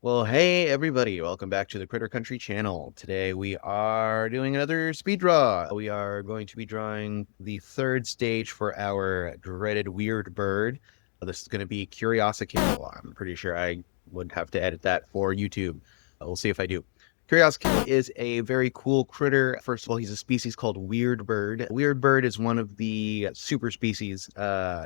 Well, hey everybody, welcome back to the Critter Country channel. Today we are doing another speed draw. We are going to be drawing the third stage for our Dreaded Wyrd Bird. This is going to be Curiosi. I'm pretty sure I would have to edit that for YouTube. We'll see if I do. Curiosi is a very cool critter. First of all, he's a species called Wyrd Bird. Wyrd Bird is one of the super species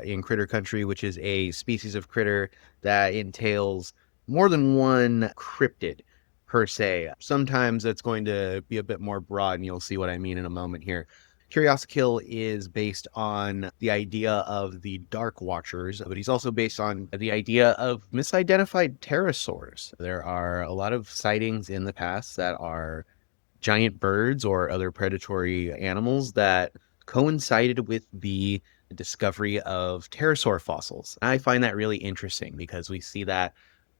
in Critter Country, which is a species of critter that entails more than one cryptid per se. Sometimes it's going to be a bit more broad, and you'll see what I mean in a moment here. Curiosikill is based on the idea of the Dark Watchers, but he's also based on the idea of misidentified pterosaurs. There are a lot of sightings in the past that are giant birds or other predatory animals that coincided with the discovery of pterosaur fossils. I find that really interesting because we see that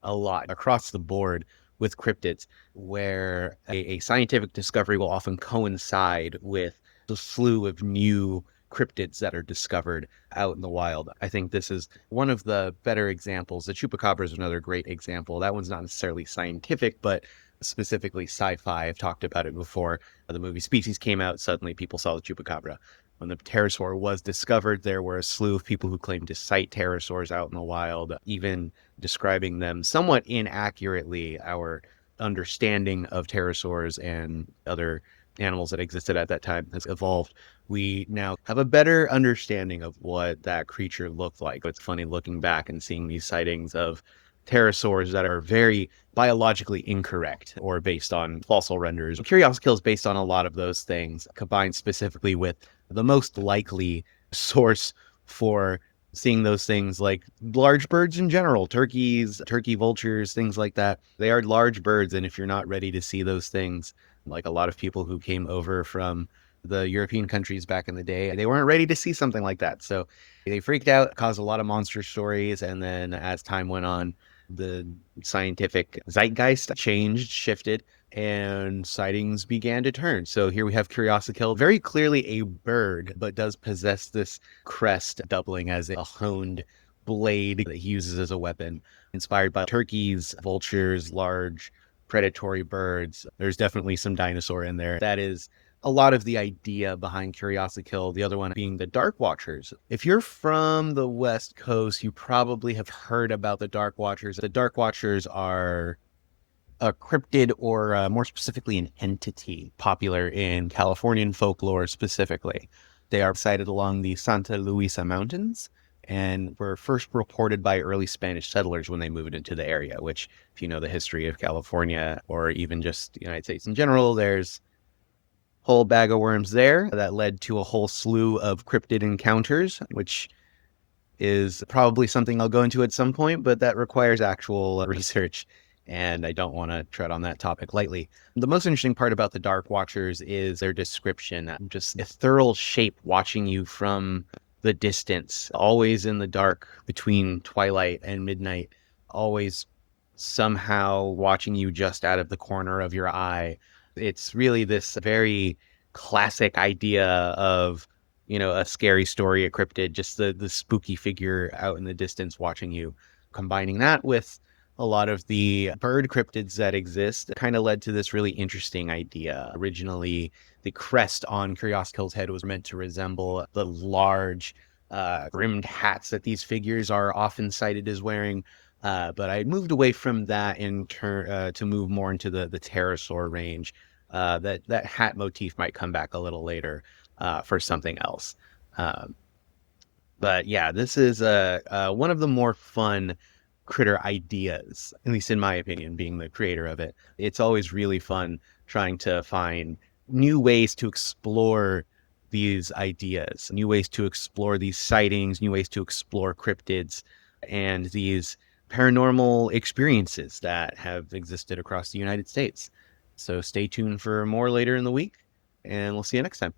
a lot across the board with cryptids, where a scientific discovery will often coincide with the slew of new cryptids that are discovered out in the wild. I think this is one of the better examples. The chupacabra is another great example. That one's not necessarily scientific, but specifically sci-fi. I've talked about it before. The movie Species came out, suddenly people saw the chupacabra. When the pterosaur was discovered, there were a slew of people who claimed to sight pterosaurs out in the wild, even describing them somewhat inaccurately. Our understanding of pterosaurs and other animals that existed at that time has evolved. We now have a better understanding of what that creature looked like. It's funny looking back and seeing these sightings of pterosaurs that are very biologically incorrect or based on fossil renders. Curiosikill is based on a lot of those things, combined specifically with the most likely source for seeing those things, like large birds in general, turkeys, turkey vultures, things like that. They are large birds, and if you're not ready to see those things, like a lot of people who came over from the European countries back in the day, they weren't ready to see something like that. So they freaked out, caused a lot of monster stories, and then as time went on, the scientific zeitgeist changed, shifted, and sightings began to turn. So here we have Curiosikill, very clearly a bird, but does possess this crest doubling as a honed blade that he uses as a weapon, inspired by turkeys, vultures, large predatory birds. There's definitely some dinosaur in there. That is a lot of the idea behind Curiosikill, the other one being the Dark Watchers. If you're from the West Coast, you probably have heard about the Dark Watchers. The Dark Watchers are a cryptid, or more specifically an entity, popular in Californian folklore specifically. They are sighted along the Santa Luisa Mountains and were first reported by early Spanish settlers when they moved into the area, which, if you know the history of California or even just the United States in general, there's whole bag of worms there that led to a whole slew of cryptid encounters, which is probably something I'll go into at some point, but that requires actual research, and I don't want to tread on that topic lightly. The most interesting part about the Dark Watchers is their description, just a thorough shape watching you from the distance, always in the dark between twilight and midnight, always somehow watching you just out of the corner of your eye. It's really this very classic idea of, a scary story, a cryptid, just the spooky figure out in the distance watching you. Combining that with a lot of the bird cryptids that exist kind of led to this really interesting idea. Originally, the crest on Curiosikill's head was meant to resemble the large brimmed hats that these figures are often cited as wearing. But I moved away from that to move more into the pterosaur range. That hat motif might come back a little later for something else. Um, but yeah, this is one of the more fun critter ideas, at least in my opinion, being the creator of it. It's always really fun trying to find new ways to explore these ideas, new ways to explore these sightings, new ways to explore cryptids and these paranormal experiences that have existed across the United States. So stay tuned for more later in the week, and we'll see you next time.